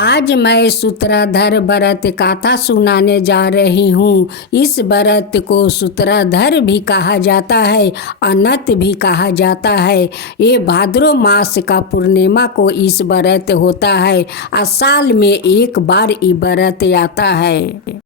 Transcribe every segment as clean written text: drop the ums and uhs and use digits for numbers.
आज मैं सूत्रधर व्रत गाथा सुनाने जा रही हूँ। इस व्रत को सूत्रधर भी कहा जाता है, अनंत भी कहा जाता है। ये भाद्रो मास का पूर्णिमा को इस व्रत होता है और साल में एक बार ये व्रत आता है।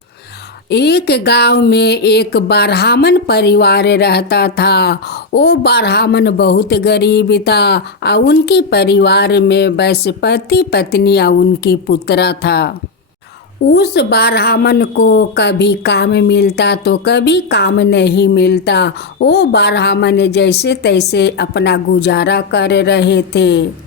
एक गांव में एक ब्राह्मण परिवार रहता था। वो ब्राह्मण बहुत गरीब था और उनके परिवार में बस पति पत्नी और उनकी पुत्र था। उस ब्राह्मण को कभी काम मिलता तो कभी काम नहीं मिलता। वो ब्राह्मण जैसे तैसे अपना गुजारा कर रहे थे।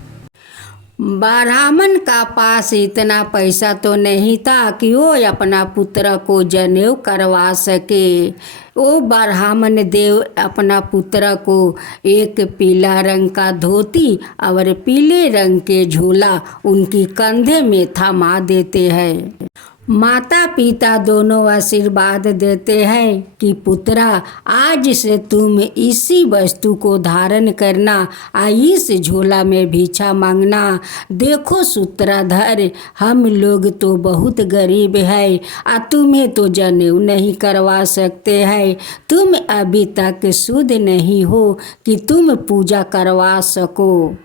ब्राह्मण का पास इतना पैसा तो नहीं था कि वो अपना पुत्र को जनेऊ करवा सके। वो ब्राह्मण देव अपना पुत्र को एक पीला रंग का धोती और पीले रंग के झोला उनकी कंधे में थमा देते हैं। माता पिता दोनों आशीर्वाद देते हैं कि पुत्रा, आज से तुम इसी वस्तु को धारण करना और इस झोला में भिक्षा मांगना। देखो सूत्रधर, हम लोग तो बहुत गरीब है और तुम्हें तो जनेऊ नहीं करवा सकते हैं। तुम अभी तक शुद्ध नहीं हो कि तुम पूजा करवा सको।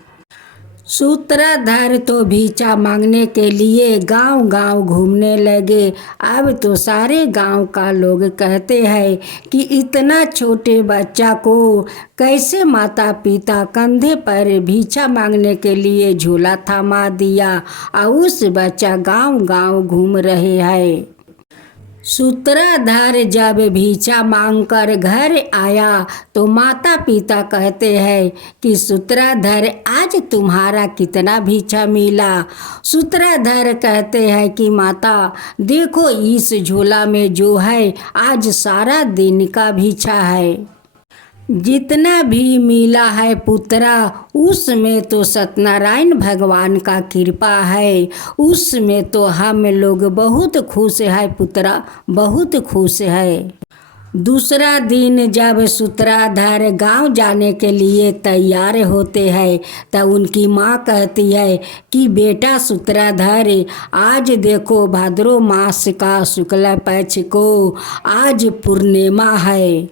सूत्रधर तो भिक्षा मांगने के लिए गांव-गांव घूमने लगे। अब तो सारे गांव का लोग कहते हैं कि इतना छोटे बच्चा को कैसे माता पिता कंधे पर भिक्षा मांगने के लिए झोला थमा दिया और उस बच्चा गांव-गांव घूम रहे हैं। सूत्रधर जब भिक्षा मांगकर घर आया तो माता पिता कहते हैं कि सूत्रधर, आज तुम्हारा कितना भिक्षा मिला। सूत्रधर कहते हैं कि माता देखो, इस झोला में जो है आज सारा दिन का भिक्षा है। जितना भी मिला है पुत्रा, उसमें तो सत्यनारायण भगवान का कृपा है। उसमें तो हम लोग बहुत खुश है पुत्रा, बहुत खुश है। दूसरा दिन जब सूत्रधर गांव जाने के लिए तैयार होते हैं तब उनकी माँ कहती है कि बेटा सूत्रधर, आज देखो भाद्रो मास का शुक्ल पक्ष को आज पूर्णिमा है।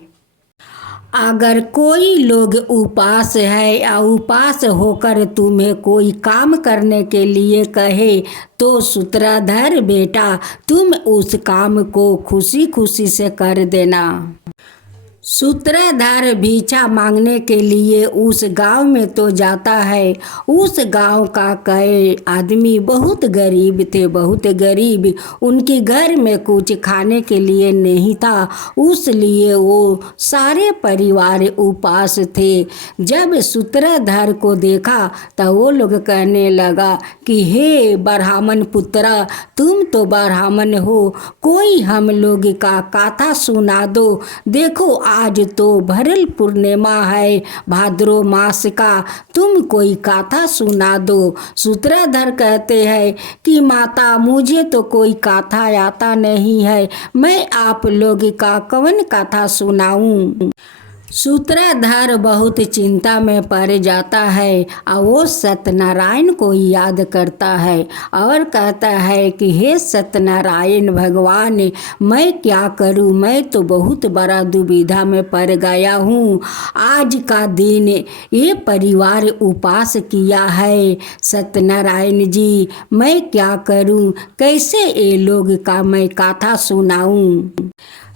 अगर कोई लोग उपास है या उपास होकर तुम्हें कोई काम करने के लिए कहे तो सूत्रधर बेटा, तुम उस काम को खुशी खुशी से कर देना। सूत्रधर भिक्षा मांगने के लिए उस गांव में तो जाता है। उस गांव का कई आदमी बहुत गरीब थे, बहुत गरीब। उनके घर में कुछ खाने के लिए नहीं था, उसलिए वो सारे परिवार उपास थे। जब सूत्रधर को देखा तो वो लोग कहने लगा कि हे ब्राह्मण पुत्रा, तुम तो ब्राह्मण हो, कोई हम लोग का गाथा सुना दो। देखो आज तो भरल पूर्णिमा है भाद्रो मास का, तुम कोई गाथा सुना दो। सूत्रधर कहते हैं कि माता, मुझे तो कोई गाथा आता नहीं है, मैं आप लोग का कौन गाथा सुनाऊं। सूत्रधर बहुत चिंता में पड़ जाता है और वो सत्यनारायण को याद करता है और कहता है कि हे सत्यनारायण भगवान, मैं क्या करूं, मैं तो बहुत बड़ा दुविधा में पड़ गया हूं। आज का दिन ये परिवार उपास किया है। सत्यनारायण जी, मैं क्या करूं, कैसे ये लोग का मैं गाथा सुनाऊं।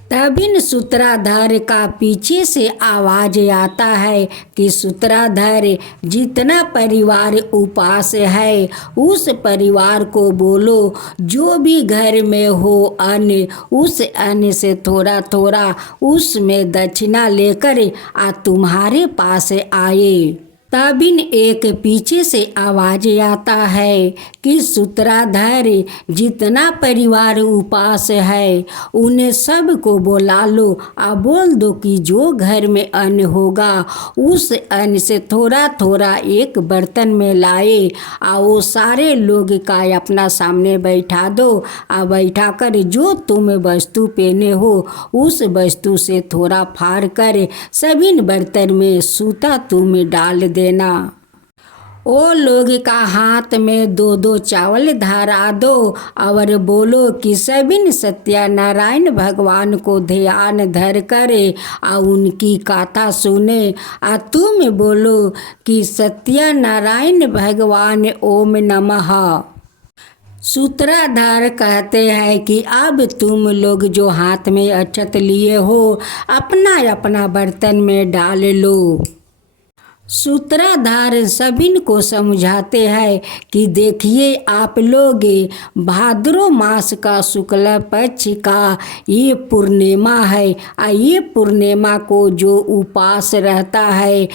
तभी सूत्रधर का पीछे से आवाज आता है कि सूत्रधर, जितना परिवार उपास है उस परिवार को बोलो जो भी घर में हो अन्न, उस अन्न से थोड़ा थोड़ा उसमें दक्षिणा लेकर तुम्हारे पास आए। तभी एक पीछे से आवाज आता है कि सूत्रधर, जितना परिवार उपास है उन्हें सब को बुला लो और बोल दो कि जो घर में अन्न होगा उस अन्न से थोड़ा थोड़ा एक बर्तन में लाए और वो सारे लोग का अपना सामने बैठा दो और बैठा कर जो तुम वस्तु पहने हो उस वस्तु से थोड़ा फाड़ कर सभी बर्तन में सूता तुम डाल देना। ओ लोग का हाथ में दो दो चावल धरा दो और बोलो कि सबिन सत्यनारायण भगवान को ध्यान धर करे आ उनकी कथा सुने। आ तुम बोलो कि सत्यनारायण भगवान ओम नमः। सूत्रधार कहते हैं कि अब तुम लोग जो हाथ में अक्षत लिए हो अपना अपना बर्तन में डाल लो। सूत्रधार सभी को समझाते हैं कि देखिए आप लोग भाद्रो मास का शुक्ल पक्ष का ये पूर्णिमा है। ये पूर्णिमा को जो उपास रहता है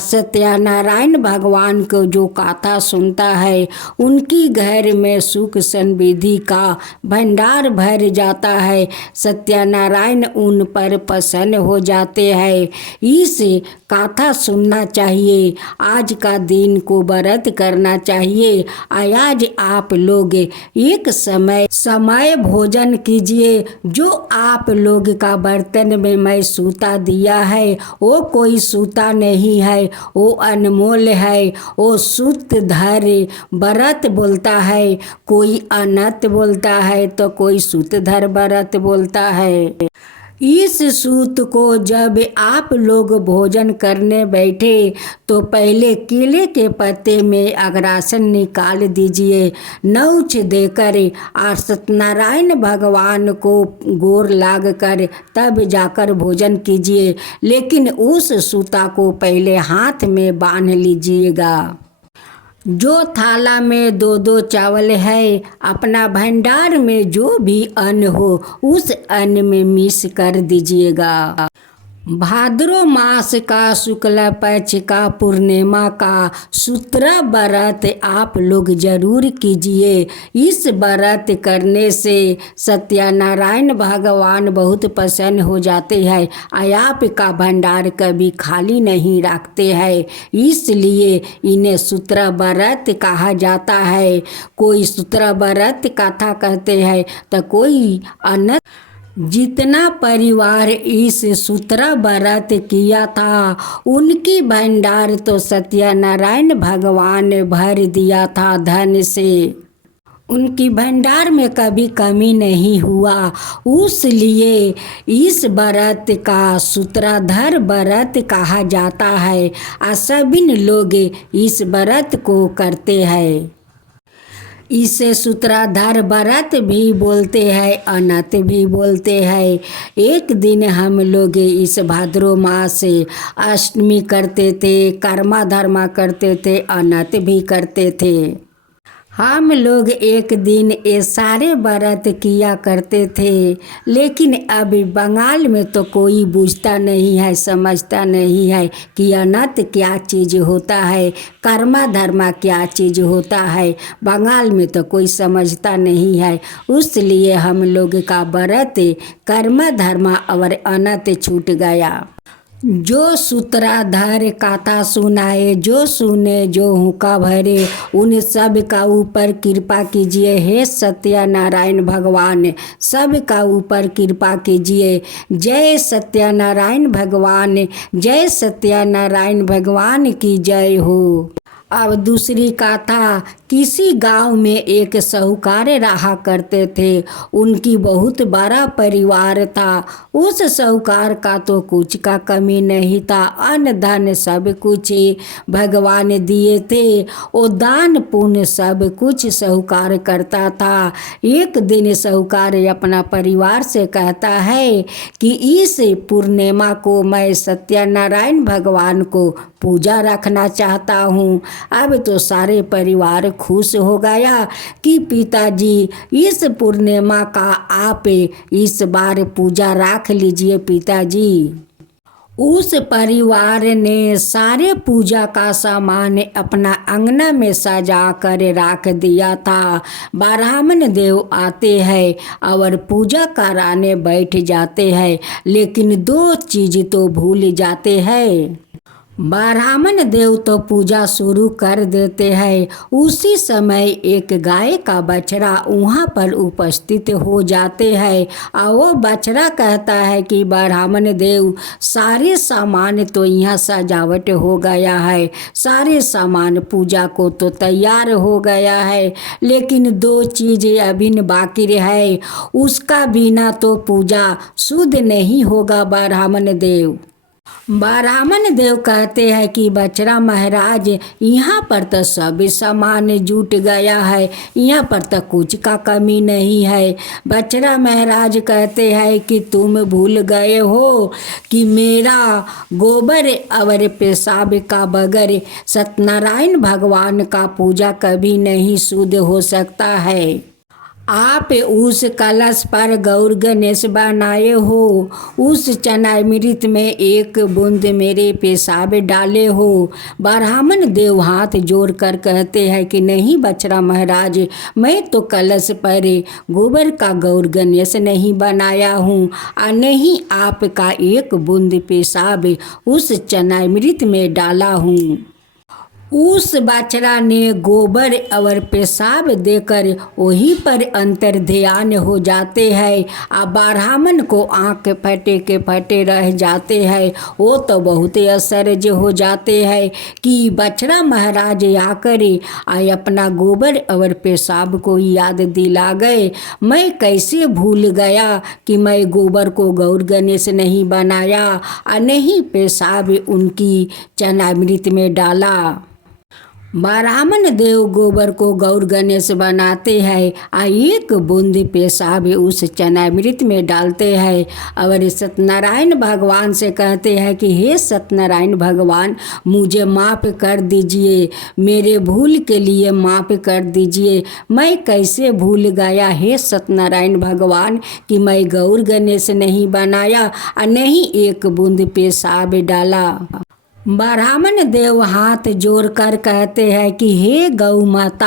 सत्यनारायण भगवान को जो कथा सुनता है उनकी घर में सुख समृद्धि का भंडार भर जाता है। सत्यनारायण उन पर प्रसन्न हो जाते हैं। इस कथा सुनना चाहिए। आज का दिन को व्रत करना चाहिए। आज आप लोग एक समय भोजन कीजिए। जो आप लोग का बर्तन में मैं सूता दिया है वो कोई सूता नहीं है, वो अनमोल है। वो सूत्रधार व्रत बोलता है, कोई अनत बोलता है तो कोई सूत्रधार व्रत बोलता है। इस सूत को जब आप लोग भोजन करने बैठे तो पहले केले के पत्ते में अग्रासन निकाल दीजिए, नौच देकर और सत्यनारायण भगवान को गोर लाग कर तब जाकर भोजन कीजिए। लेकिन उस सूता को पहले हाथ में बांध लीजिएगा। जो थाला में दो दो चावल है अपना भंडार में जो भी अन्न हो उस अन्न में मिक्स कर दीजिएगा। भाद्रो मास का शुक्ल पक्ष का पूर्णिमा का सूत्र व्रत आप लोग जरूर कीजिए। इस व्रत करने से सत्यनारायण भगवान बहुत प्रसन्न हो जाते हैं। आप का भंडार कभी खाली नहीं रखते हैं, इसलिए इन्हें सूत्र व्रत कहा जाता है। कोई सूत्र व्रत कथा कहते हैं तो कोई अन्न। जितना परिवार इस सूत्र व्रत किया था उनकी भंडार तो सत्यनारायण भगवान ने भर दिया था धन से। उनकी भंडार में कभी कमी नहीं हुआ। उसलिए इस व्रत का सूत्रधार व्रत कहा जाता है। सभी लोग इस व्रत को करते हैं। इसे सूत्रधार व्रत भी बोलते हैं, अनत भी बोलते हैं। एक दिन हम लोग इस भाद्रो मास अष्टमी करते थे, कर्मा धर्मा करते थे, अनत भी करते थे। हम लोग एक दिन ये सारे व्रत किया करते थे। लेकिन अभी बंगाल में तो कोई पूछता नहीं है, समझता नहीं है कि अनत क्या चीज़ होता है, कर्मा धर्मा क्या चीज़ होता है। बंगाल में तो कोई समझता नहीं है। इसलिए हम लोग का व्रत कर्मा धर्मा और अनत छूट गया। जो सूत्रधार कथा सुनाए, जो सुने, जो हुक्का भरे, उन सब का ऊपर कृपा कीजिए। हे सत्यनारायण भगवान सब का ऊपर कृपा कीजिए। जय सत्यनारायण भगवान, जय सत्यनारायण भगवान की जय हो। अब दूसरी कथा। किसी गांव में एक साहूकार रहा करते थे। उनकी बहुत बड़ा परिवार था। उस साहूकार का तो कुछ का कमी नहीं था। अन्न धन सब कुछ भगवान दिए थे। वो दान पुण्य सब कुछ साहूकार करता था। एक दिन साहूकार अपना परिवार से कहता है कि इस पूर्णिमा को मैं सत्यनारायण भगवान को पूजा रखना चाहता हूँ। अब तो सारे परिवार खुश हो गया कि पिताजी इस पूर्णिमा का आप इस बार पूजा रख लीजिए पिताजी। उस परिवार ने सारे पूजा का सामान अपना अंगना में सजा कर रख दिया था। ब्राह्मण देव आते हैं और पूजा कराने बैठ जाते हैं, लेकिन दो चीज़ तो भूल जाते हैं। ब्राह्मण देव तो पूजा शुरू कर देते हैं। उसी समय एक गाय का बछड़ा वहाँ पर उपस्थित हो जाते हैं और वो बछड़ा कहता है कि ब्राह्मण देव, सारे सामान तो यहाँ सजावट हो गया है, सारे सामान पूजा को तो तैयार हो गया है, लेकिन दो चीज़ें अभी बाकी है, उसका बिना तो पूजा शुद्ध नहीं होगा ब्राह्मण देव। ब्राह्मण देव कहते हैं कि बछड़ा महाराज, यहाँ पर तो सब सामान जुट गया है, यहाँ पर तो कुछ का कमी नहीं है। बछड़ा महाराज कहते हैं कि तुम भूल गए हो कि मेरा गोबर और पेशाब का बगैर सत्यनारायण भगवान का पूजा कभी नहीं शुद्ध हो सकता है। आप उस कलश पर गौर गणेश बनाए हो, उस चनामृत में एक बूंद मेरे पेशाब डाले हो। ब्राह्मण देव हाथ जोड़कर कहते हैं कि नहीं बछड़ा महाराज, मैं तो कलश पर गोबर का गौर गणेश नहीं बनाया हूँ और नहीं आपका एक बूंद पेशाब उस चनामृत में डाला हूँ। उस बछड़ा ने गोबर और पेशाब देकर वहीं पर अंतर ध्यान हो जाते हैं और ब्राह्मण को आँख फटे के फटे रह जाते हैं। वो तो बहुत आश्चर्य हो जाते हैं कि बछड़ा महाराज आकर अपना गोबर और पेशाब को याद दिला गए। मैं कैसे भूल गया कि मैं गोबर को गौर गणेश नहीं बनाया और नहीं पेशाब उनकी चनामृत में डाला। ब्राह्मण देव गोबर को गौर गणेश बनाते हैं और एक बूंद पेशाब उस चनामृत में डालते हैं और सत्यनारायण भगवान से कहते हैं कि हे सत्यनारायण भगवान, मुझे माफ़ कर दीजिए, मेरे भूल के लिए माफ़ कर दीजिए। मैं कैसे भूल गया हे सत्यनारायण भगवान कि मैं गौर गणेश नहीं बनाया और नहीं एक बूंद पेशाब डाला। ब्राह्मण देव हाथ जोड़कर कहते हैं कि हे गौ माता,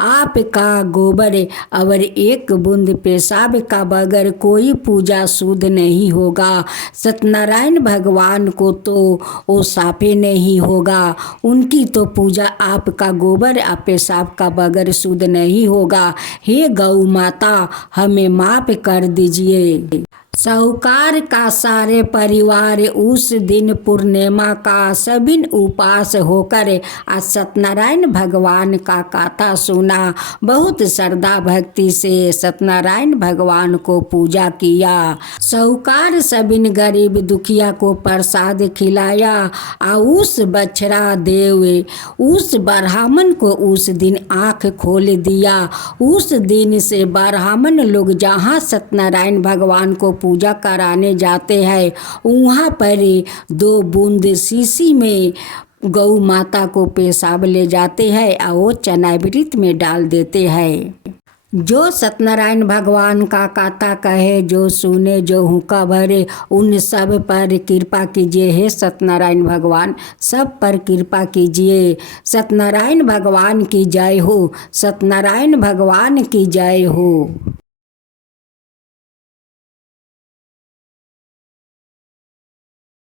आपका गोबर और एक बूंद पेशाब का बगैर कोई पूजा शुद्ध नहीं होगा। सत्यनारायण भगवान को तो वो साफे नहीं होगा, उनकी तो पूजा आपका गोबर और पेशाब का बगैर शुद्ध नहीं होगा। हे गौ माता, हमें माफ़ कर दीजिए। साहूकार का सारे परिवार उस दिन पूर्णिमा का सभी उपास होकर सत्यनारायण भगवान का कथा सुना। बहुत श्रद्धा भक्ति से सत्यनारायण भगवान को पूजा किया। साहूकार सभी गरीब दुखिया को प्रसाद खिलाया और उस बछड़ा देव उस ब्राह्मण को उस दिन आँख खोल दिया। उस दिन से ब्राह्मण लोग जहाँ सत्यनारायण भगवान को पूजा कराने जाते हैं, वहाँ पर 2 बूंद शीशी में गौ माता को पेशाब ले जाते हैं और वो चनामृत में डाल देते हैं। जो सत्यनारायण भगवान का कथा कहे, जो सुने, जो हुक्का भरे, उन सब पर कृपा कीजिए। हे सत्यनारायण भगवान, सब पर कृपा कीजिए। सत्यनारायण भगवान की जय हो, सत्यनारायण भगवान की जय हो।